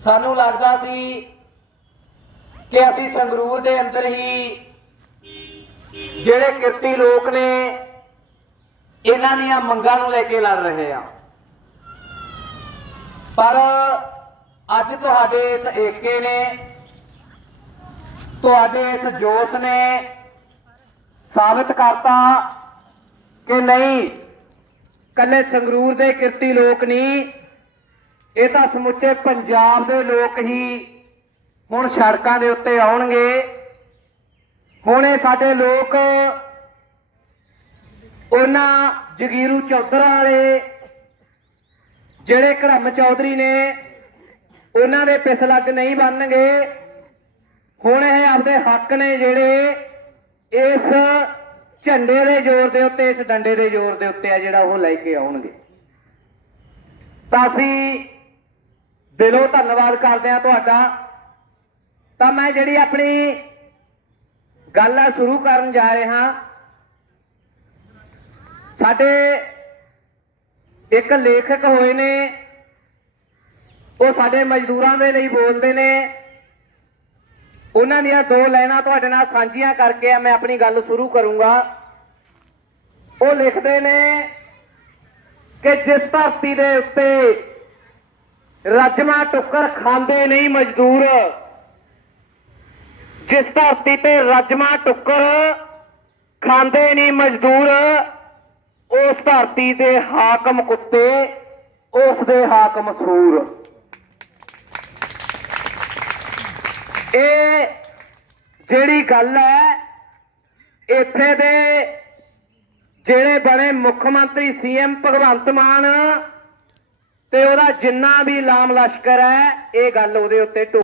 ਸਾਨੂੰ ਲੱਗਦਾ ਸੀ ਕਿ ਅਸੀਂ ਸੰਗਰੂਰ ਦੇ ਅੰਦਰ ਹੀ ਜਿਹੜੇ ਕਿਰਤੀ ਲੋਕ ਨੇ, ਇਹਨਾਂ ਦੀਆਂ ਮੰਗਾਂ ਨੂੰ ਲੈ ਕੇ ਲੜ ਰਹੇ ਆ ਪਰ ਅੱਜ ਤੁਹਾਡੇ ਇਸ ਏਕੇ ਨੇ, ਤੁਹਾਡੇ ਇਸ ਜੋਸ਼ ਨੇ ਸਾਬਤ ਕਰਤਾ ਕਿ ਨਹੀਂ, ਕੱਲੇ ਸੰਗਰੂਰ ਦੇ ਕਿਰਤੀ ਲੋਕ ਨਹੀਂ ਇਹ ਤਾਂ ਸਮੁੱਚੇ ਪੰਜਾਬ ਦੇ ਲੋਕ ਹੀ ਹੁਣ ਸੜਕਾਂ ਦੇ ਉੱਤੇ ਆਉਣਗੇ। ਹੁਣ ਇਹ ਸਾਡੇ ਲੋਕ ਉਹਨਾਂ ਜਗੀਰੂ ਚੌਧਰਾ ਵਾਲੇ ਜਿਹੜੇ ਘੜਮ ਚੌਧਰੀ ਨੇ, ਉਹਨਾਂ ਦੇ ਪਿਸ ਲੱਗ ਨਹੀਂ ਬਣਨਗੇ। ਹੁਣ ਇਹ ਆਪਦੇ ਹੱਕ ਨੇ ਜਿਹੜੇ ਇਸ ਝੰਡੇ ਦੇ ਜ਼ੋਰ ਦੇ ਉੱਤੇ, ਇਸ ਡੰਡੇ ਦੇ ਜ਼ੋਰ ਦੇ ਉੱਤੇ ਆ ਜਿਹੜਾ ਉਹ ਲੈ ਕੇ ਆਉਣਗੇ। ਤਾਂ ਅਸੀਂ ਦਿਲੋਂ ਧੰਨਵਾਦ ਕਰਦੇ ਹਾਂ ਤੁਹਾਡਾ। ਤਾਂ ਮੈਂ ਜਿਹੜੀ ਆਪਣੀ ਗੱਲ ਆ ਸ਼ੁਰੂ ਕਰਨ ਜਾ ਰਿਹਾ। ਸਾਡੇ ਇੱਕ ਲੇਖਕ ਹੋਏ ਨੇ। ਉਹ ਸਾਡੇ ਮਜ਼ਦੂਰਾਂ ਦੇ ਲਈ ਬੋਲਦੇ ਨੇ। ਉਹਨਾਂ ਦੀਆਂ ਦੋ ਲਾਈਨਾਂ ਤੁਹਾਡੇ ਨਾਲ ਸਾਂਝੀਆਂ ਕਰਕੇ ਮੈਂ ਆਪਣੀ ਗੱਲ ਸ਼ੁਰੂ ਕਰੂੰਗਾ। ਉਹ ਲਿਖਦੇ ਨੇ ਕਿ ਜਿਸ ਧਰਤੀ ਦੇ ਉੱਤੇ ਰਜਮਾ ਟੁੱਕਰ, ਖਾਂਦੇ ਨਹੀਂ ਮਜ਼ਦੂਰ। ਜਿਸ ਧਰਤੀ ਤੇ ਰਜਮਾ ਟੁੱਕਰ, ਖਾਂਦੇ ਨਹੀਂ ਮਜ਼ਦੂਰ, ਉਸ ਧਰਤੀ ਦੇ ਹਾਕਮ ਕੁੱਤੇ, ਉਸ ਦੇ ਹਾਕਮ ਸੂਰ। ਇਹ ਜਿਹੜੀ ਗੱਲ ਹੈ, ਇੱਥੇ ਦੇ ਜਿਹੜੇ ਬਣੇ ਮੁੱਖ ਮੰਤਰੀ ਸੀਐਮ ਭਗਵੰਤ ਮਾਨ ਤੇ ਉਹਦਾ ਜਿੰਨਾ ਵੀ ਲਾਮ ਲਸ਼ਕਰ ਹੈ ਇਹ ਗੱਲ ਉਹਦੇ ਉੱਤੇ ਢੋ-